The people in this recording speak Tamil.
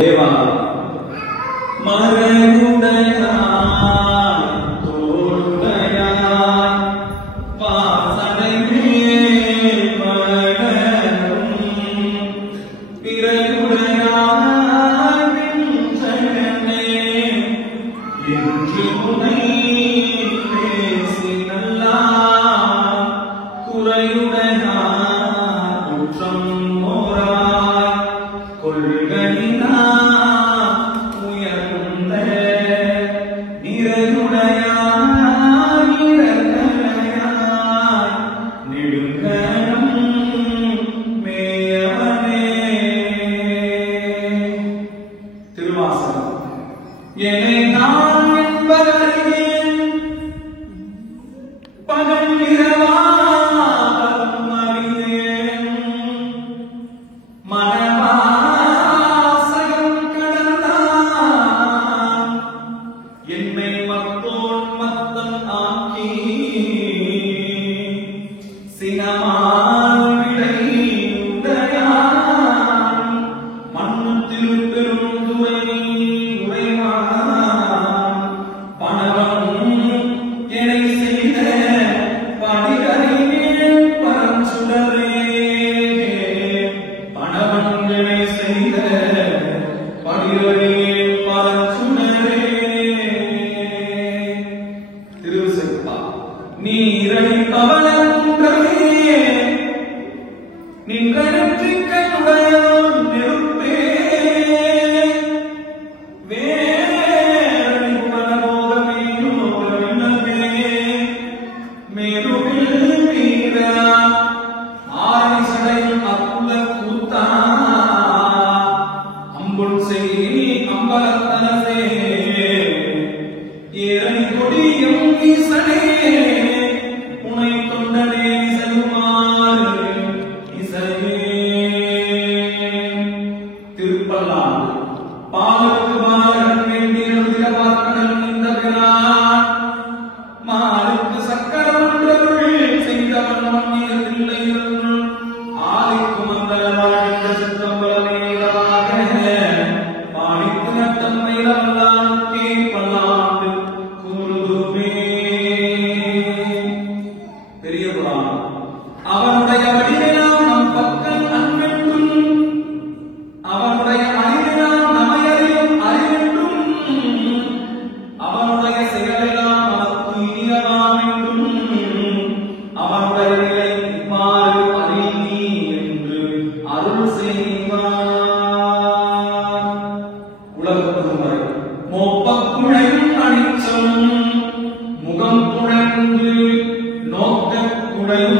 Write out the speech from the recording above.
தேவா மறையுடையாய் தோளுடையாய் பாசனை மேல் வளரும் பிறையுடையாய் விஞ்சகனே என்று உனை பேசி நல்லாய் குறையுடையாய் குற்றம் மோராய் கொள்கையினாய் உயர்ந்த நிறையுடையாய் இரக்கலையாய் நெடுங்கனம் மேயவனே. திருவாசகம். என்னை நான் என்பதறியேன் பகல் இரவாகவும் அறியேன் மனவாசகம் கடந்தான் என்னை மத்தோன் மத்தன் ஆக்கி சினமால் விடை உடையான் மண்ணு திருப்பெரும் துறை உரைவான் பணவன் எனை செய்த படிகரிமேல் பரஞ்சுடரே பணவன் எனை செய்த படிகரிமேல் பரஞ்சுடரே. திருவிசைப்பா. நீரடிப்பவளன் குன்றமே நின்றற்றிக் கண்ணுடையோன் நெருப்பே வேரணி புவனபோகமேயோகமே மேருவில் வீரா ஆரணி சடையில் அக்குல கூத்தா அம்புள் செய் அம்பலத்தனசே ஏரணி கொடியும் ஈசனே உனை தொண்டனே இசையுமாறு இசையே. திருப்பல்லாண்டு. பாலுக்கு பாலகன் வேண்டிய பார்க்கடல் இந்த பிரான் மாலுக்கு சக்கரமன்றருள் செய்தவன் மன்னியதில்லை ஆலிக்கு மங்கள வாழ்ந்த சித்தம்பலமேலாக பாடித்து நட்டம்மை நல்லாக்கே பல்லாண்டு கூறுதுமே. பெரிய புராணம். அவனுடைய வடிவெல்லாம் நம் பக்கம் அன்பென்றும் அவனுடைய அறிவெல்லாம் நமையறியும் அறிவென்றும் அவனுடைய செயலெல்லாம் நமக்கு இனியலாம் என்றும் அவனுடைய நிலை இவ்வாறு அறிவி என்று அருள் செய்வார். உலகத்துறை. மோப்பக்குழையும் அணிச்சலும் முகம் குழைந்து நோக்கக் குழையும்